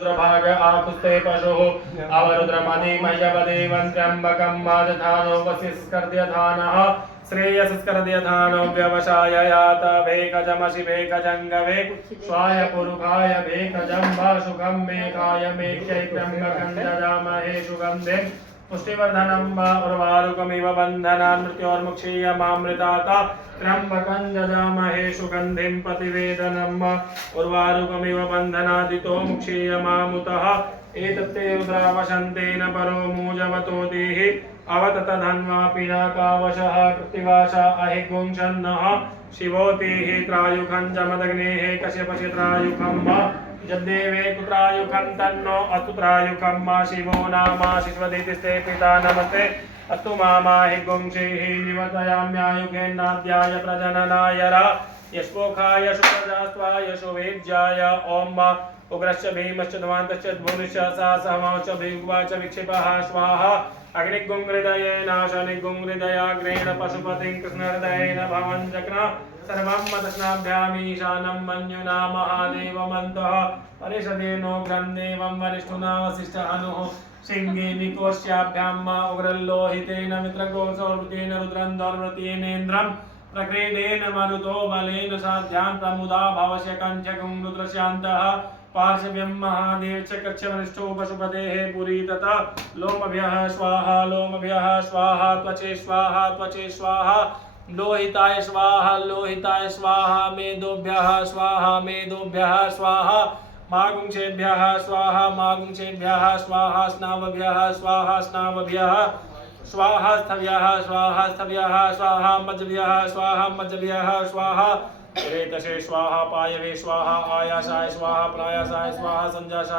रुद्रभाग आकुस्ते पशुः अवरुद्रमदे मह्यवदेवं त्र्यम्बकं मादधानो वसिस्कर्द्यधानः श्रेयस्कर्द्यधानो व्यवसाय यात भेकजमसि भेकजङ्गवे स्वाय पुरुखाय भेकजं वा सुखं मेकाय मेक्षैत्रम्बकं ददामहे सुगन्धिं पुष्टिवर्धनं वा उर्वारुकमिव बन्धनान् मृत्योर्मुक्षीयमामृताता त्र्यम्बकं ददामहे सुगन्धिं प्रतिवेदनं वा उर्वारुकमिव बन्धनादितो मुक्षीयमामुतः एतत्ते रुद्रावशन्तेन परो मूजवतो देहि अवततधन्वा पिनाकावशः कृत्तिवासा अहिगुंशन्नः शिवोतिः त्रायुखं जमदग्नेः कश्यपशि त्रायुखं वा जद्देवे कुत्रायुखं तन्नो अस्तु त्रायुखं मा शिवो नामाशिष्वदितिस्ते पिता नमस्ते अस्तु मामाहि गुंषेः निवतयाम्यायुगेन्नाद्याय प्रजननाय रा यशोखाय सुप्रजास्त्वाय सुवेज्याय ॐ उग्रश्च भीमश्च ध्वान्तश्च भूरिश्च सा सहमाश्च भीगुवाच विक्षिपः स्वाहा अग्निगुंहृदये नाशनिगुंहृदयाग्रेण पशुपतिं कृष्णहृदयेन भवञ्चक्र सर्वं मतस्नाभ्यामीशानं मन्युना महादेवमन्तः परिषदेनो ग्रन्देवं वरिष्ठुना वसिष्ठ अनुः सिंहे निकोश्याभ्यां उग्रल्लोहितेन मित्रकोशोर्वृतेन रुद्रं दौर्वृतेनेन्द्रं प्रक्रीडेन मरुतो बलेन साध्यां प्रमुदा भवस्य कञ्चकं रुद्रशान्तः पार्श्व्यं महादेव च कक्षवरिष्ठो पशुपतेः पुरी तथा लोमभ्यः स्वाहा त्वचे स्वाहा लोहिताय स्वाहा मेदोभ्यः स्वाहा मागुंसेभ्यः स्वाहा स्नावभ्यः स्वाहा स्थव्यः स्वाहा मज्जभ्यः स्वाहा रेतसे स्वाहा पायवे स्वाहा आयासाय स्वाहा प्रायासाय स्वाहा संजासाय